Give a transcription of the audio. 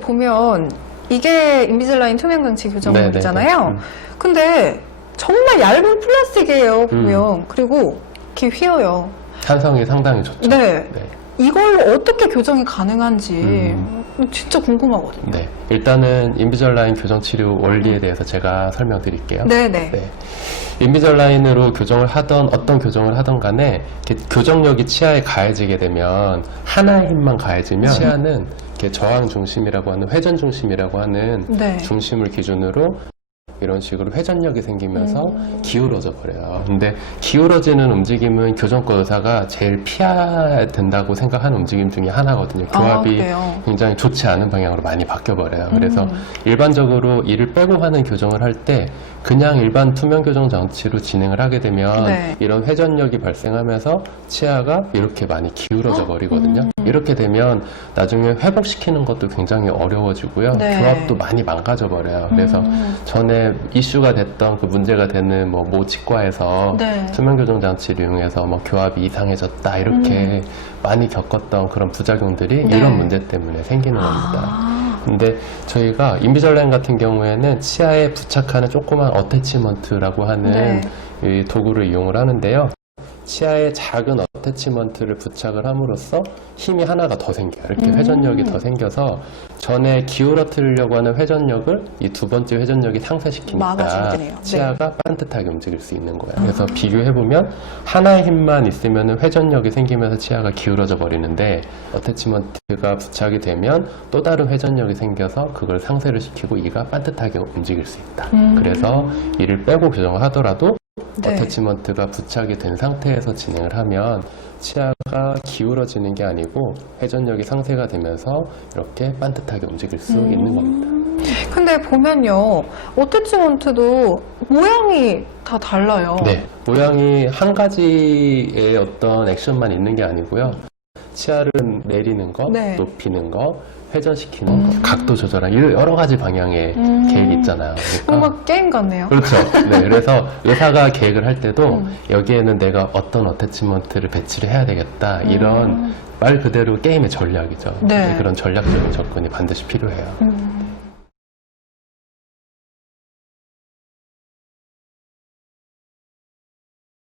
보면 이게 인비즐라인 투명 장치 네, 교정이잖아요. 네, 네. 음. 근데 정말 얇은 플라스틱이에요, 보면. 그리고 이렇게 휘어요. 탄성이 상당히 좋죠. 네. 네. 이걸로 어떻게 교정이 가능한지 음. 진짜 궁금하거든요. 네. 일단은 인비절라인 교정 치료 원리에 대해서 제가 설명드릴게요. 네네. 네. 인비절라인으로 교정을 하던 어떤 교정을 하던 간에 이렇게 교정력이 치아에 가해지게 되면 하나의 힘만 가해지면 치아는 이렇게 저항 중심이라고 하는 회전 중심이라고 하는 네. 중심을 기준으로 이런 식으로 회전력이 생기면서 음. 기울어져 버려요. 근데 기울어지는 움직임은 교정과 의사가 제일 피해야 된다고 생각하는 움직임 중에 하나거든요. 아, 교합이 그래요? 굉장히 좋지 않은 방향으로 많이 바뀌어 버려요. 그래서 음. 일반적으로 이를 빼고 하는 교정을 할 때 그냥 일반 투명 교정 장치로 진행을 하게 되면 네. 이런 회전력이 발생하면서 치아가 이렇게 많이 기울어져 버리거든요. 음. 이렇게 되면 나중에 회복시키는 것도 굉장히 어려워지고요. 네. 교합도 많이 망가져 버려요. 그래서 음. 전에 이슈가 됐던 그 문제가 되는 뭐 모 치과에서 네. 투명 교정 장치를 이용해서 뭐 교합이 이상해졌다 이렇게 많이 겪었던 그런 부작용들이 음. 네. 이런 문제 때문에 생기는 겁니다. 아. 근데 저희가 인비절라인 같은 경우에는 치아에 부착하는 조그만 어태치먼트라고 하는 네. 이 도구를 이용을 하는데요. 치아에 작은 어태치먼트를 부착을 함으로써 힘이 하나가 더 생겨요. 이렇게 음. 회전력이 더 생겨서 전에 기울어뜨리려고 하는 회전력을 이 두 번째 회전력이 상쇄시키니까 막아주네요. 네. 치아가 반듯하게 움직일 수 있는 거예요. 그래서 비교해보면 하나의 힘만 있으면 회전력이 생기면서 치아가 기울어져 버리는데 어태치먼트가 부착이 되면 또 다른 회전력이 생겨서 그걸 상쇄를 시키고 이가 반듯하게 움직일 수 있다. 음. 그래서 이를 빼고 교정을 하더라도 네. 어태치먼트가 부착이 된 상태에서 진행을 하면 치아가 기울어지는 게 아니고 회전력이 상쇄가 되면서 이렇게 반듯하게 움직일 수 음. 있는 겁니다. 근데 보면요, 어태치먼트도 모양이 다 달라요. 네. 모양이 한 가지의 어떤 액션만 있는 게 아니고요. 치아를 내리는 거, 네. 높이는 거, 회전시키는 거, 각도 조절하는 이런 여러 가지 방향의 음. 계획이 있잖아요. 그러니까 뭔가 게임 같네요. 그렇죠. 네, 그래서 의사가 계획을 할 때도 음. 여기에는 내가 어떤 어태치먼트를 배치를 해야 되겠다 이런 말 그대로 게임의 전략이죠. 네. 그런 전략적인 접근이 반드시 필요해요. 음.